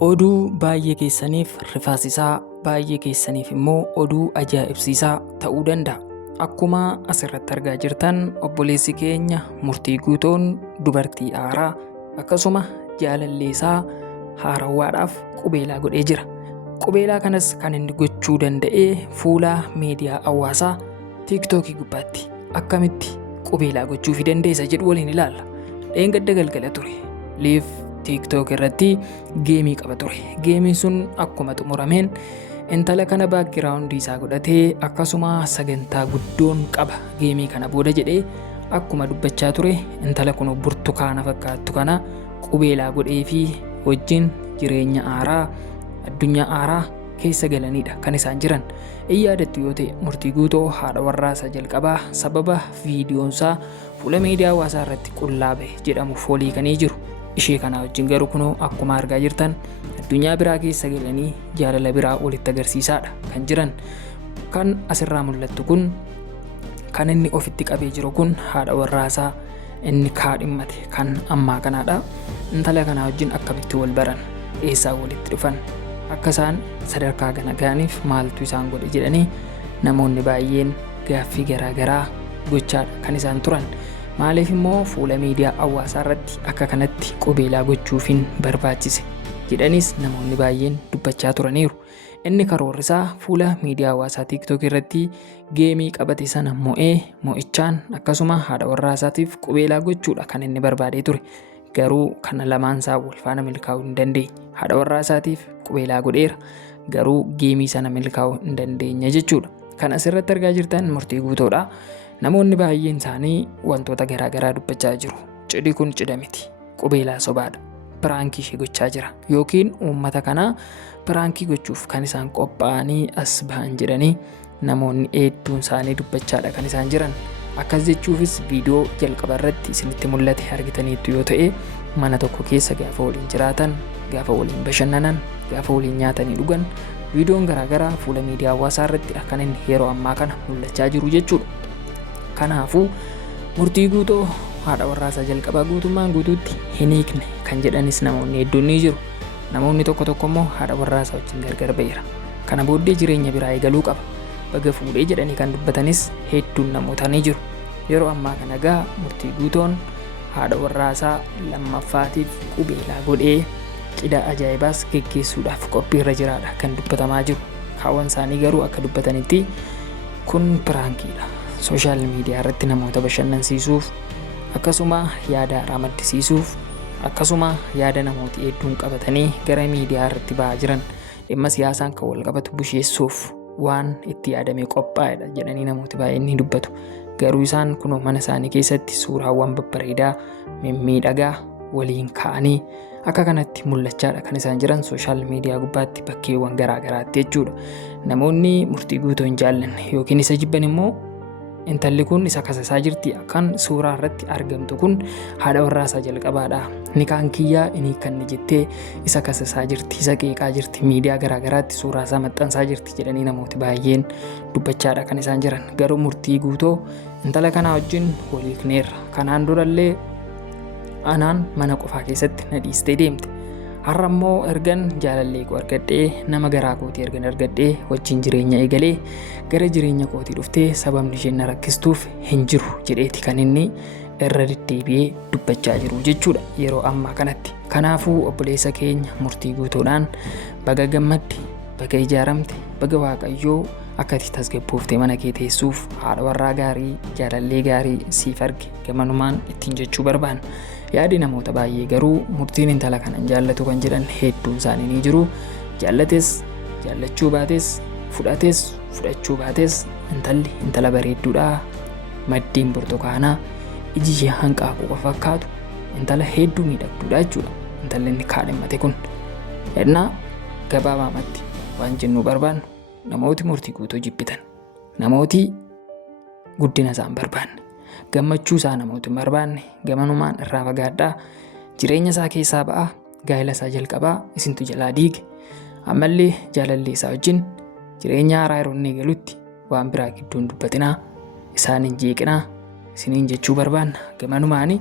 Oduu baay'ee keessaniif rifaasisaa, baay'ee keessaniif immoo oduu ajaa'ibsiisaa ta'uu danda'a. Akkuma asirratti argaa jirtan obboleessi keenya Murtii Guutoon dubartii haaraa akkasuma jaalalleesaa haarawwaadhaaf qubeelaa godhee jira. Qubeelaa kanas kan inni gochuu danda'e fuula miidiyaa hawaasaa TikTokii gubbaatti akkamitti qubeelaa gochuuf dandeessa jedhu waliin ilaalla. Dheengadda galgala ture. Liif TikTok irratti geemii qaba ture. Geemiin sun akkuma xumurameen intala kana baakgiraawundii isaa godhatee akkasuma sagantaa guddoon qaba geemii kana booda jedhee akkuma dubbachaa ture intala kun burtukaana fakkaattu kana qubeelaa godhee fi wajjin jireenya haaraa addunyaa haaraa keessa galanidha kan isaan jiran. Yaadattu yoo ta'e Murtii Guutoo haadha warraasaa jalqabaa sababa viidiyoonsaa fuula miidiyaa hawaasaa irratti qullaa bahe jedhamuuf walii kanii jiru. Ishee kana wajjin garuu kunoo akkuma argaa jirtan addunyaa biraa keessa galanii jaalala biraa walitti agarsiisaadha kan jiran. Kan asirraa mul'attu kun kan inni ofitti qabee jiru kun haadha warraasaa inni kaadhimmate kan ammaa kanaadha. Intala kana wajjin akkamitti wal baran, eessaa walitti dhufan, akka isaan sadarkaa kana ga'aniif maaltu isaan godhe jedhanii namoonni baay'een gaaffii garaagaraa gochaadha kan isaan turan. Maaliif immoo fuula miidiyaa hawaasaa irratti akka kanatti qubeelaa gochuufin barbaachise jedhanis namoonni baay'een dubbachaa turaniiru. Inni karoorrisaa fuula miidiyaa hawaasaa TikTok irratti geemii qabate sana mo'ichaan akkasuma haadha warraasaatiif qubeelaa gochuudha kan inni barbaadee ture. Garuu kana lamaan isaa wal faana milkaa'uu hin dandeenye. Haadha warraasaatiif qubeelaa godheera, garuu geemii sana milkaa'uu hin dandeenye jechuudha. Kan asirratti argaa jirtan Murtii Guutoodha. Namoonni baay'een isaanii wantoota garaagaraa dubbachaa jiru. Cidhi kun cidha miti, qubeelaa sobaadha, piraankii ishee gochaa jira yookiin uummata kana piraankii gochuuf kan isaan qophaa'anii as bahan jedhanii namoonni hedduun isaanii dubbachaadha kan isaan jiran. Akkas jechuufis viidiyoo jalqaba irratti isinitti mul'ate argitaniitu yoo ta'e mana tokko keessa gaafa waliin jiraatan, gaafa waliin bashannanan, gaafa waliin nyaatanii dhugan viidiyoon garaagaraa fuula miidiyaa hawaasaa irratti kan inni yeroo ammaa kana mul'achaa jiru jechuudha. Kanaafuu Murtii Guutoo haadha warraasaa jalqabaa guutummaan guutuutti hin hiikne kan jedhanis namoonni hedduun ni jiru. Namoonni tokko tokko immoo haadha warraasaa wajjin gargar ba'eera. Kana booddee jireenya biraa eegaluu qaba. Baga fuudhee jedhanii kan dubbatanis hedduun namoota ni jiru. Yeroo ammaa kana gaa Murtii Guutoon haadha warraasaa lammaffaatiif qubeelaa godhee cidha ajaa'ibaas geggeessuudhaaf qophiirra jiraadha kan dubbatamaa jiru. Kaawwan isaanii garuu akka dubbatanitti kun piraankiidha. Sooshaal miidiyaa irratti namoota bashannansiisuuf akkasuma yaada haaraa maddisiisuuf akkasuma yaada namooti hedduun qabatanii gara miidiyaa irratti ba'aa jiran dhimma siyaasaan kan wal qabatu busheessuuf waan itti yaadamee qophaa'edha jedhanii namooti baay'een ni dubbatu. Garuu isaan kunoo mana isaanii keessatti suuraawwan babbareedaa mimmiidhagaa waliin ka'anii akka kanatti mul'achaadha kan isaan jiran sooshaal miidiyaa gubbaatti bakkeewwan garaagaraatti jechuudha. Namoonni Murtii Guutoo hin jaallanne yookiin isa jibban immoo intalli kun isa kasasaa jirti kan suuraa irratti argamtu kun haadha warraasaa jalqabaadha. Nikaan kiyyaa inni kan jettee isa kasasaa jirti, isa qeeqaa jirti, miidiyaa garaagaraatti suuraa isaa maxxansaa jirti jedhanii namooti baay'een dubbachaadha kan isaan jiran. Garuu Murtii Guutoo intala kanaa wajjin waliikneerra. Kanaan durallee anaan mana qofaa keessatti na dhiistee deemte. Har'a immoo ergan jaalallee koo argadhee nama garaa kootii ergan argadhee wajjin jireenya eegalee gara jireenya kootii dhuftee sababni isheen na rakkistuuf hin jiru jedheeti kan inni irra deddeebi'ee dubbachaa jiru jechuudha yeroo ammaa kanatti. Kanaafuu obboleessa keenya Murtii Guutoodhaan baga gammadde, baga ijaaramte, baga Waaqayyoo akka itti tasgabbooftee mana kee teessuuf haadha warraa gaarii, jaalallee gaarii siif arge gamanumaan ittiin jechuu barbaanna. Yaadi namoota baay'ee garuu murtiin intala kana hin jaallatu kan jedhan hedduun isaanii ni jiru. Jaallates, jaallachuu baates, fudhates, fudhachuu baates intalli intala bareedduudha. Maddiin burtukaanaa, iji ishee hanqaaquu qofa fakkaatu intala hedduu miidhagduudha jechuudha. Intalli inni kaadhimmate kun. Ennaa gabaabaamatti waan jennuu barbaannu namooti Murtii Guutoo jibbitan, namooti guddina isaan barbaanne, gammachuu isaa namooti hin barbaanne gamanumaan irraa fagaadhaa. Jireenya isaa keessaa ba'aa, gaa'ela isaa jalqabaa isintu jalaa diige. Ammallee jaalallee isaa wajjin jireenya haaraa yeroo inni eegalutti waan biraa gidduun dubbatinaa, isaan hin jeeqinaa isiniin jechuu barbaanna. Gamanumaanii